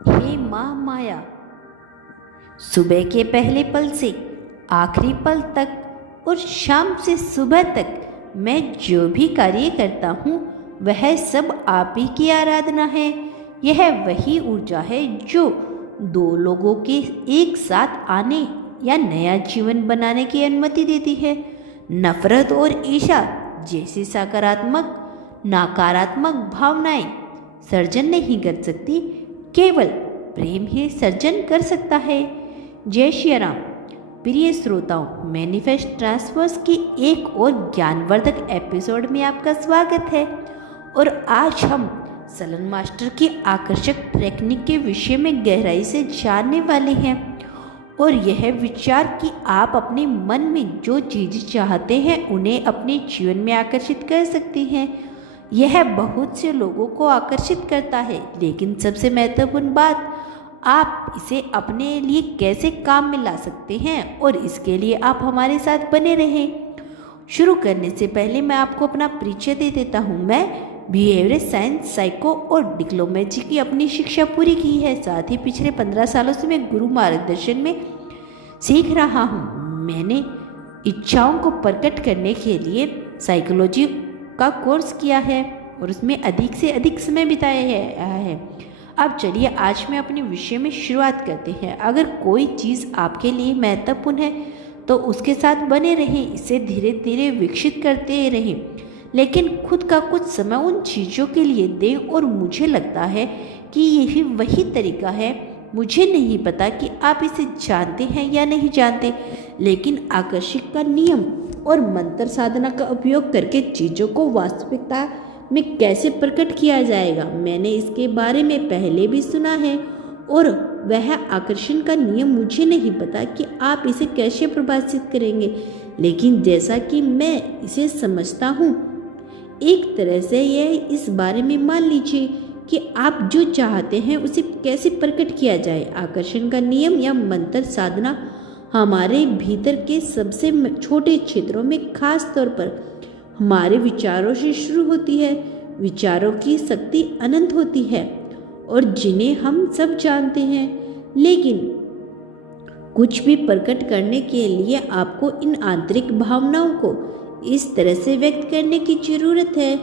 हे माँ माया, सुबह के पहले पल से आखिरी पल तक और शाम से सुबह तक मैं जो भी कार्य करता हूँ वह सब आप ही की आराधना है। यह वही ऊर्जा है जो दो लोगों के एक साथ आने या नया जीवन बनाने की अनुमति देती है। नफरत और ईर्ष्या जैसी सकारात्मक नकारात्मक भावनाएं सर्जन नहीं कर सकती, केवल प्रेम ही सर्जन कर सकता है। जय श्री राम। प्रिय श्रोताओं, मैनिफेस्ट ट्रांसफर्स की एक और ज्ञानवर्धक एपिसोड में आपका स्वागत है। और आज हम सलन मास्टर की आकर्षक टेक्निक के विषय में गहराई से जानने वाले हैं। और यह विचार कि आप अपने मन में जो चीज़ चाहते हैं उन्हें अपने जीवन में आकर्षित कर सकते हैं। यह बहुत से लोगों को आकर्षित करता है, लेकिन सबसे महत्वपूर्ण बात, आप इसे अपने लिए कैसे काम में ला सकते हैं और इसके लिए आप हमारे साथ बने रहें। शुरू करने से पहले मैं आपको अपना परिचय दे देता हूँ। मैं बिहेवियर साइंस, साइको और डिप्लोमेसी की अपनी शिक्षा पूरी की है। साथ ही पिछले 15 सालों से मैं गुरु मार्गदर्शन में सीख रहा हूँ। मैंने इच्छाओं को प्रकट करने के लिए साइकोलॉजी का कोर्स किया है और उसमें अधिक से अधिक समय बिताया है। अब चलिए आज मैं अपने विषय में शुरुआत करते हैं। अगर कोई चीज़ आपके लिए महत्वपूर्ण है तो उसके साथ बने रहें, इसे धीरे धीरे विकसित करते रहें, लेकिन खुद का कुछ समय उन चीज़ों के लिए दें। और मुझे लगता है कि यही वही तरीका है। मुझे नहीं पता कि आप इसे जानते हैं या नहीं जानते, लेकिन आकर्षण का नियम और मंत्र साधना का उपयोग करके चीज़ों को वास्तविकता में कैसे प्रकट किया जाएगा, मैंने इसके बारे में पहले भी सुना है। और वह आकर्षण का नियम, मुझे नहीं पता कि आप इसे कैसे प्रभावित करेंगे, लेकिन जैसा कि मैं इसे समझता हूँ, एक तरह से यह इस बारे में मान लीजिए कि आप जो चाहते हैं उसे कैसे प्रकट किया जाए। आकर्षण का नियम या मंत्र साधना हमारे भीतर के सबसे छोटे क्षेत्रों में, खास तौर पर हमारे विचारों से शुरू होती है। विचारों की शक्ति अनंत होती है और जिन्हें हम सब जानते हैं, लेकिन कुछ भी प्रकट करने के लिए आपको इन आंतरिक भावनाओं को इस तरह से व्यक्त करने की जरूरत है।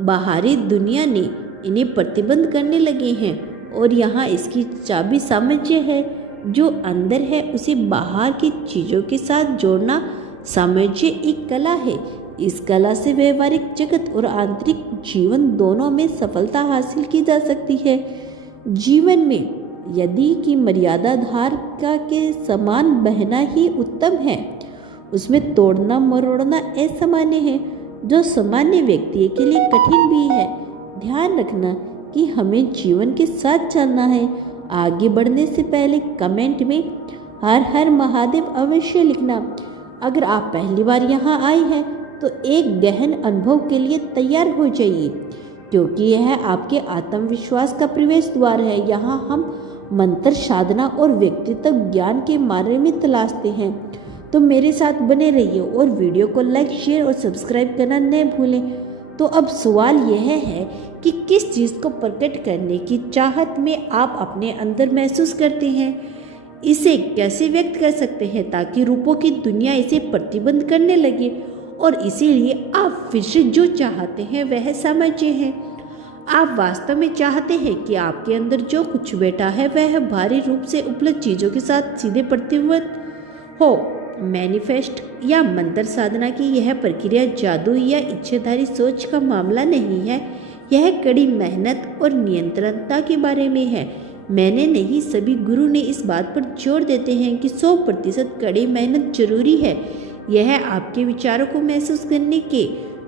बाहरी दुनिया ने इन्हें प्रतिबंध करने लगे हैं और यहाँ इसकी चाबी सामंजस्य है। जो अंदर है उसे बाहर की चीज़ों के साथ जोड़ना सामंजस्य एक कला है। इस कला से व्यवहारिक जगत और आंतरिक जीवन दोनों में सफलता हासिल की जा सकती है। जीवन में यदि की मर्यादा धार का के समान बहना ही उत्तम है, उसमें तोड़ना मरोड़ना असामान्य है, जो सामान्य व्यक्ति के लिए कठिन भी है। ध्यान रखना कि हमें जीवन के साथ चलना है। आगे बढ़ने से पहले कमेंट में हर हर महादेव अवश्य लिखना। अगर आप पहली बार यहाँ आए हैं तो एक गहन अनुभव के लिए तैयार हो जाइए, क्योंकि यह आपके आत्मविश्वास का प्रवेश द्वार है। यहाँ हम मंत्र साधना और व्यक्तित्व ज्ञान के बारे में तलाशते हैं। तो मेरे साथ बने रहिए और वीडियो को लाइक, शेयर और सब्सक्राइब करना न भूलें। तो अब सवाल यह है कि किस चीज़ को प्रकट करने की चाहत में आप अपने अंदर महसूस करते हैं, इसे कैसे व्यक्त कर सकते हैं ताकि रूपों की दुनिया इसे प्रतिबंध करने लगे। और इसीलिए आप फिर से जो चाहते हैं वह समझे हैं। आप वास्तव में चाहते हैं कि आपके अंदर जो कुछ बैठा है वह भारी रूप से उपलब्ध चीज़ों के साथ सीधे प्रतिबद्ध हो। मैनिफेस्ट या मंत्र साधना की यह प्रक्रिया जादू या इच्छाधारी सोच का मामला नहीं है। यह कड़ी मेहनत और नियंत्रणता के बारे में है। मैंने नहीं, सभी गुरु ने इस बात पर जोर देते हैं कि 100% कड़ी मेहनत जरूरी है। यह आपके विचारों को महसूस करने के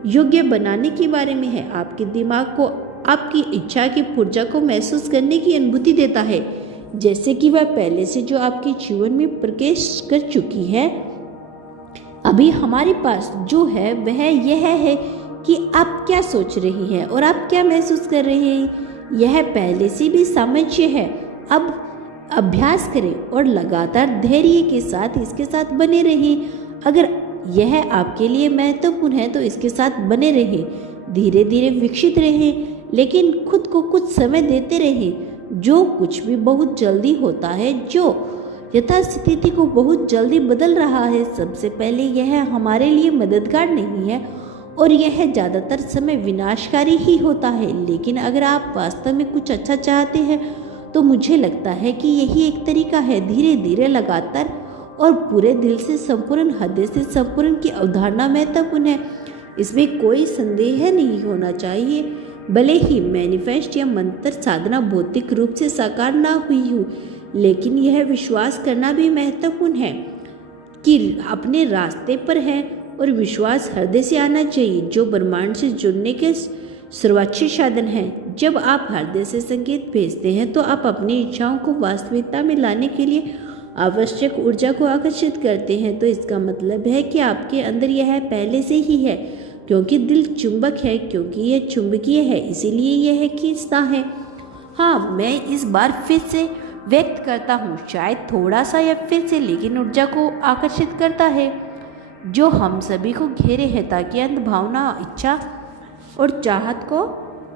योग्य बनाने के बारे में है। आपके दिमाग को आपकी इच्छा की ऊर्जा को महसूस करने की अनुभूति देता है, जैसे कि वह पहले से जो आपके जीवन में प्रवेश कर चुकी है। अभी हमारे पास जो है वह यह है कि आप क्या सोच रही हैं और आप क्या महसूस कर रहे हैं। यह पहले से भी सामंजस्य है। अब अभ्यास करें और लगातार धैर्य के साथ इसके साथ बने रहें। अगर यह आपके लिए महत्वपूर्ण है तो इसके साथ बने रहें, धीरे धीरे विकसित रहें, लेकिन खुद को कुछ समय देते रहें। जो कुछ भी बहुत जल्दी होता है, जो यथास्थिति को बहुत जल्दी बदल रहा है, सबसे पहले यह हमारे लिए मददगार नहीं है और यह ज़्यादातर समय विनाशकारी ही होता है। लेकिन अगर आप वास्तव में कुछ अच्छा चाहते हैं तो मुझे लगता है कि यही एक तरीका है, धीरे धीरे, लगातार और पूरे दिल से संपूर्ण, हृदय से संपूर्ण की अवधारणा महत्वपूर्ण है। इसमें कोई संदेह नहीं होना चाहिए। भले ही मैनिफेस्ट या मंत्र साधना भौतिक रूप से साकार ना हुई हो, लेकिन यह विश्वास करना भी महत्वपूर्ण है कि अपने रास्ते पर है, और विश्वास हृदय से आना चाहिए, जो ब्रह्मांड से जुड़ने के सर्वोच्च साधन है। जब आप हृदय से संकेत भेजते हैं तो आप अपनी इच्छाओं को वास्तविकता में लाने के लिए आवश्यक ऊर्जा को आकर्षित करते हैं। तो इसका मतलब है कि आपके अंदर यह पहले से ही है, क्योंकि दिल चुंबक है, क्योंकि यह चुंबकीय है, इसीलिए यह खींचता है। हाँ, मैं इस बार फिर से व्यक्त करता हूँ, शायद थोड़ा सा या फिर से, लेकिन ऊर्जा को आकर्षित करता है जो हम सभी को घेरे है, ताकि अंत भावना, इच्छा और चाहत को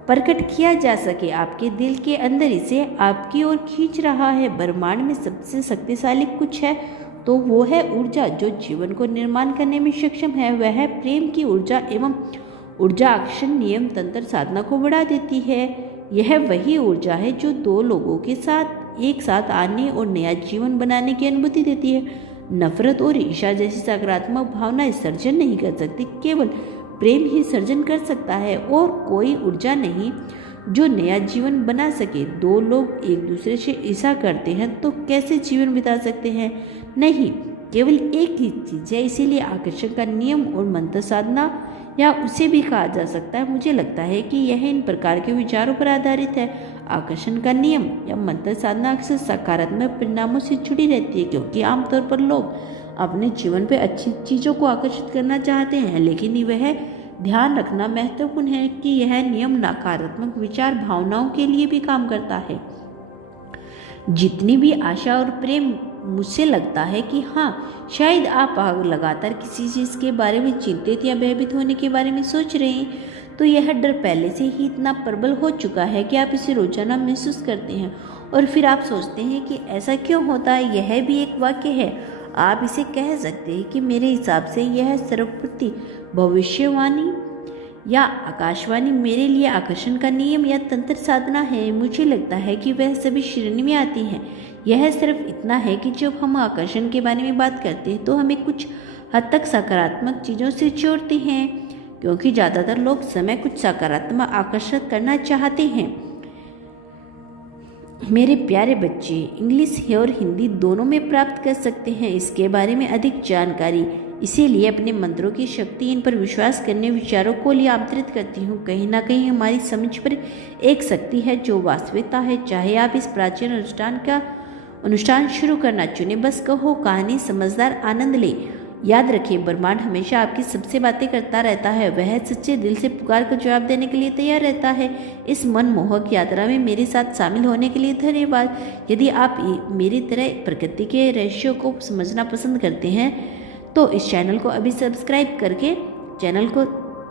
प्रकट किया जा सके। आपके दिल के अंदर इसे आपकी ओर खींच रहा है। ब्रह्मांड में सबसे शक्तिशाली कुछ है तो वो है ऊर्जा, जो जीवन को निर्माण करने में सक्षम है। वह है प्रेम की ऊर्जा, एवं ऊर्जा आकर्षण नियम तंत्र साधना को बढ़ा देती है। यह वही ऊर्जा है जो दो लोगों के साथ एक साथ आने और नया जीवन बनाने की अनुभूति देती है। नफरत और ईर्ष्या जैसी सकारात्मक भावना सर्जन नहीं कर सकती, केवल प्रेम ही सर्जन कर सकता है, और कोई ऊर्जा नहीं जो नया जीवन बना सके। दो लोग एक दूसरे से ईर्ष्या करते हैं तो कैसे जीवन बिता सकते हैं? नहीं, केवल एक ही चीज़ है। इसीलिए आकर्षण का नियम और मंत्र साधना, या उसे भी कहा जा सकता है, मुझे लगता है कि यह इन प्रकार के विचारों पर आधारित है। आकर्षण का नियम या मंत्र साधना अक्सर सकारात्मक परिणामों से जुड़ी रहती है, क्योंकि आमतौर पर लोग अपने जीवन पे अच्छी चीज़ों को आकर्षित करना चाहते हैं, लेकिन वह ध्यान रखना महत्वपूर्ण है कि यह नियम नकारात्मक विचार भावनाओं के लिए भी काम करता है। जितनी भी आशा और प्रेम, मुझे लगता है कि हाँ, शायद आप लगातार किसी चीज़ के बारे में चिंतित या भयभीत होने के बारे में सोच रहे हैं, तो यह डर पहले से ही इतना प्रबल हो चुका है कि आप इसे रोजाना महसूस करते हैं, और फिर आप सोचते हैं कि ऐसा क्यों होता है। यह भी एक वाक्य है। आप इसे कह सकते हैं कि मेरे हिसाब से यह सर्वप्रति भविष्यवाणी या आकाशवाणी मेरे लिए आकर्षण का नियम या तंत्र साधना है। मुझे लगता है कि वह सभी श्रेणी में आती हैं। यह सिर्फ इतना है कि जब हम आकर्षण के बारे में बात करते हैं तो हमें कुछ हद तक सकारात्मक चीज़ों से जोड़ते हैं, क्योंकि ज़्यादातर लोग समय कुछ सकारात्मक आकर्षित करना चाहते हैं। मेरे प्यारे बच्चे, इंग्लिश और हिंदी दोनों में प्राप्त कर सकते हैं इसके बारे में अधिक जानकारी। इसीलिए अपने मंत्रों की शक्ति, इन पर विश्वास करने विचारों को लिए आमंत्रित करती हूँ। कहीं ना कहीं हमारी समझ पर एक शक्ति है जो वास्तविकता है। चाहे आप इस प्राचीन अनुष्ठान शुरू करना चुने, बस कहो कहानी, समझदार आनंद ले। याद रखिए, ब्रह्मांड हमेशा आपकी सबसे बातें करता रहता है। वह सच्चे दिल से पुकार का जवाब देने के लिए तैयार रहता है। इस मनमोहक यात्रा में मेरे साथ शामिल होने के लिए धन्यवाद। यदि आप मेरी तरह प्रकृति के रहस्यों को समझना पसंद करते हैं तो इस चैनल को अभी सब्सक्राइब करके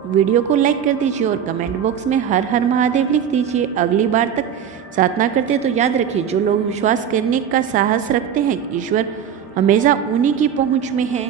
वीडियो को लाइक कर दीजिए और कमेंट बॉक्स में हर हर महादेव लिख दीजिए। अगली बार तक साधना करते तो याद रखिए, जो लोग विश्वास करने का साहस रखते हैं, ईश्वर हमेशा उन्हीं की पहुंच में है।